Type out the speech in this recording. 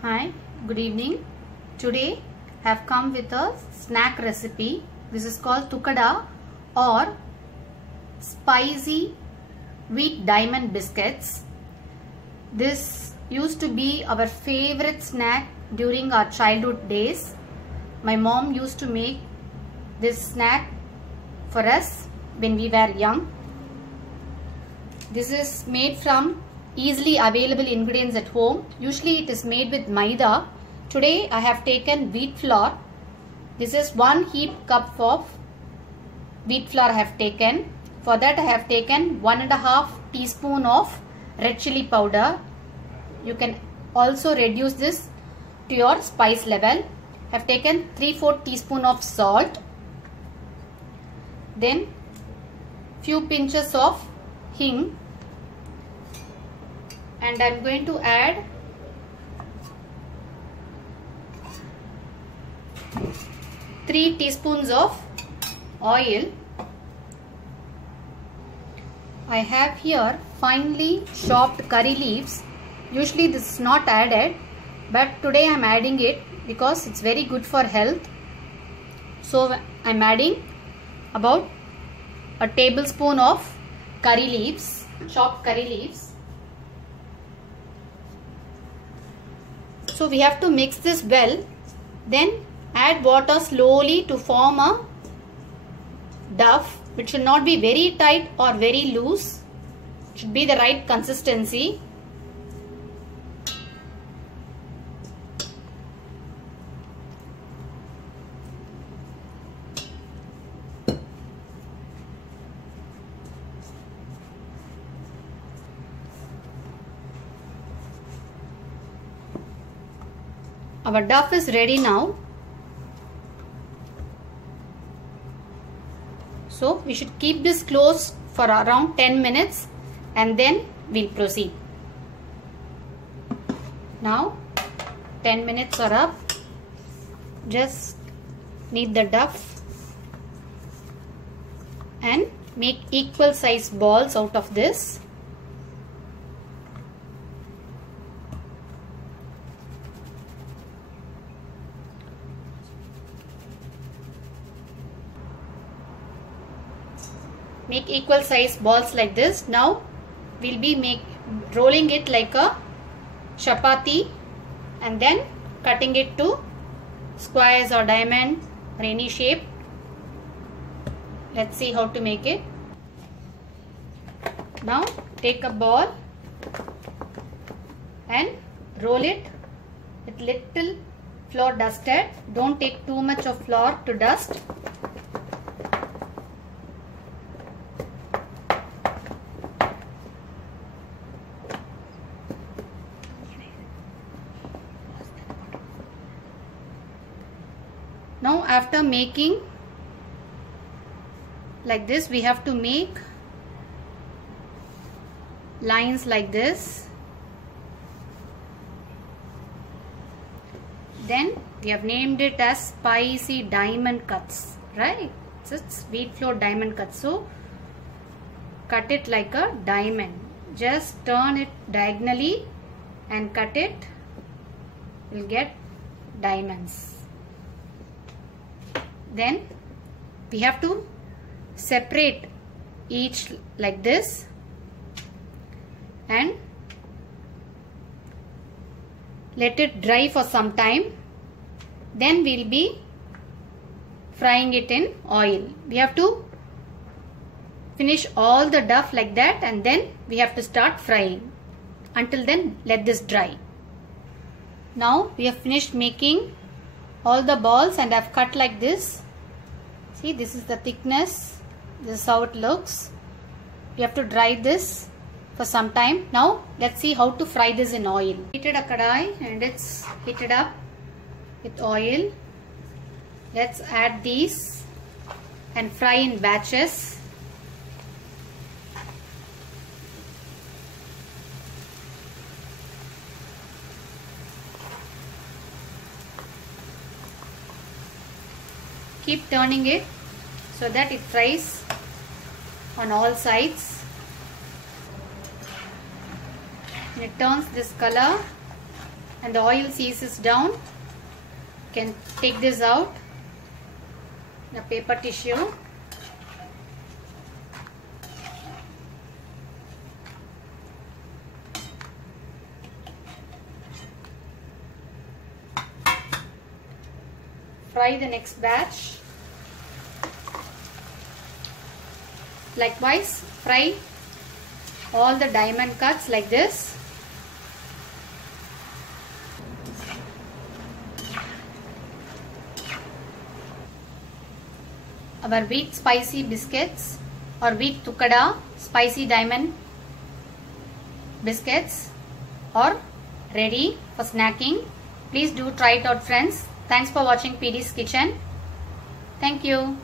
Hi, good evening. Today I have come with a snack recipe. This is called tukada or spicy wheat diamond biscuits. This used to be our favorite snack during our childhood days. My mom used to make this snack for us when we were young. This is made from easily available ingredients at home. Usually it is made with maida. Today I have taken wheat flour. This is 1 heaped cup of wheat flour I have taken. For that I have taken 1.5 teaspoon of red chili powder. You can also reduce this to your spice level. I have taken 3/4 teaspoon of salt. Then few pinches of hing. And I am going to add 3 teaspoons of oil. I have here finely chopped curry leaves. Usually this is not added, but today I am adding it because it's very good for health. So I am adding about a tablespoon of curry leaves, chopped curry leaves. So we have to mix this well, then add water slowly to form a dough. It should not be very tight or very loose. It should be the right consistency. Our dough is ready now. So we should keep this closed for around 10 minutes and then we'll proceed. Now 10 minutes are up. Just knead the dough and make equal size balls out of this. Make equal size balls like this. Now we'll be rolling it like a chapati and then cutting it to squares or diamond or any shape. Let's see how to make it. Now take a ball and roll it with little flour dusted. Don't take too much of flour to dust. Now after making like this, we have to make lines like this. Then we have named it as spicy diamond cuts, right? It's wheat flour diamond cuts. So cut it like a diamond. Just turn it diagonally and cut it. You'll get diamonds. Then we have to separate each like this and let it dry for some time. Then we'll be frying it in oil. We have to finish all the dough like that and then we have to start frying. Until then, let this dry. Now we have finished making all the balls and I've cut like this. See, this is the thickness. This is how it looks. You have to dry this for some time. Now let's see how to fry this in oil. Heated a kadai and it's heated up with oil. Let's add these and fry in batches. Keep turning it so that it fries on all sides. When it turns this color, and the oil seizes down. You can take this out in a paper tissue. Fry the next batch. Likewise, fry all the diamond cuts like this. Our wheat spicy biscuits or wheat tukada spicy diamond biscuits are ready for snacking. Please do try it out, friends. Thanks for watching PD's Kitchen. Thank you.